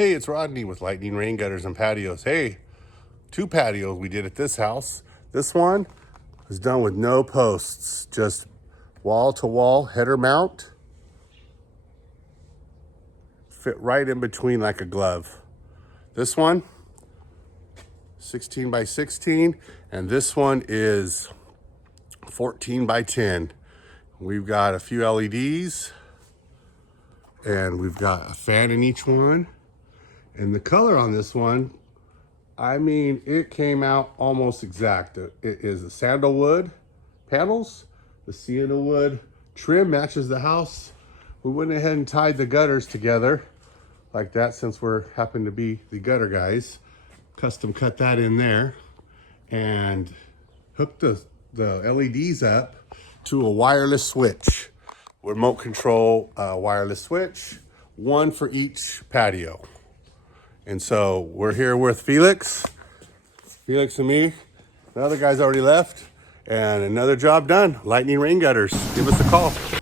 Hey, it's Rodney with Lightning Rain Gutters and Patios. Hey, 2 patios we did at this house. This one is done with no posts, just wall-to-wall header mount. Fit right in between like a glove. This one, 16 by 16, and this one is 14 by 10. We've got a few LEDs, and we've got a fan in each one. And the color on this one, I mean, it came out almost exact. It is the sandalwood panels. The sienna wood trim matches the house. We went ahead and tied the gutters together like that since we're happen to be the gutter guys. Custom cut that in there and hooked the LEDs up to a wireless switch. Remote control wireless switch, one for each patio. And so we're here with Felix and me. The other guy's already left, and another job done. Lightning Rain Gutters. Give us a call.